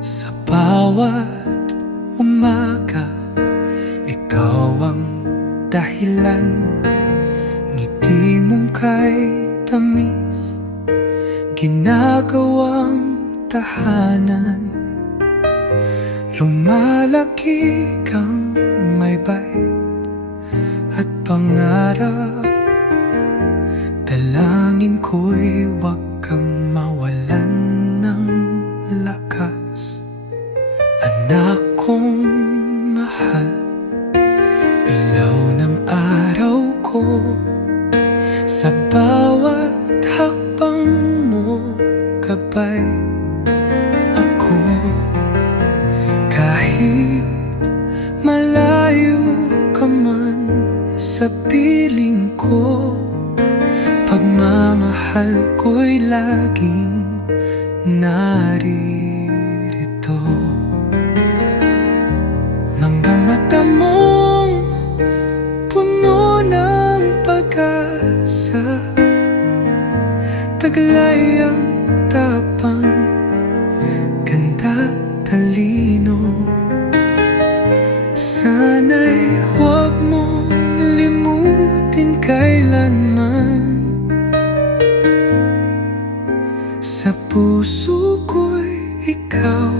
Sa bawat umaga, ikaw ang dahilan. Ngiti mong kay tamis, ginagawang tahanan. Lumalaki kang may bait at pangarap. Dalangin ko'y wag kang mawalan ng lakas. Anak kong mahal, ilaw ng araw ko. Sa bawat hakbang mo, gabay ako. Kahit malayo ka man sa piling ko, pagmamahal ko'y laging naririto. Mga mata mong puno ng pag-asa, taglay ang tapang, ganda, talino. Sana'y huwag mong limutin kailanman. Sa puso ko'y ikaw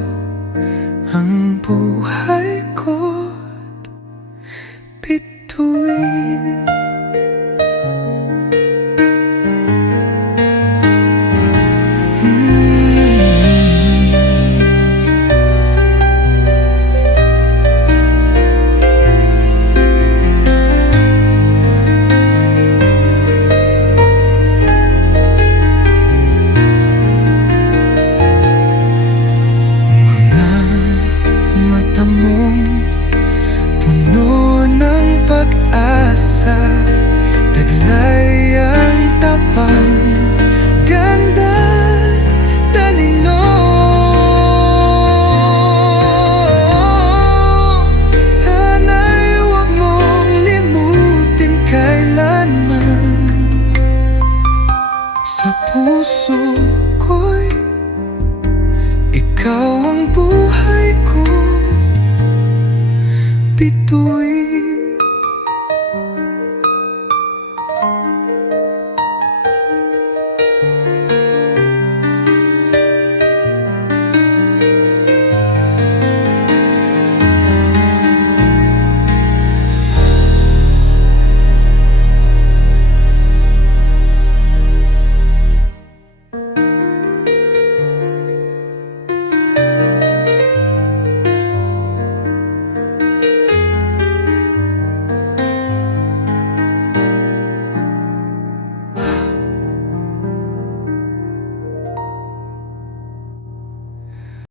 ang buhay ko't bituin. Puno ng pag-asa, taglay ang tapang, ganda't talino. Sana'y huwag mong limutin kailanman. Sa puso ko'y ikaw ang buhay ko, bituin.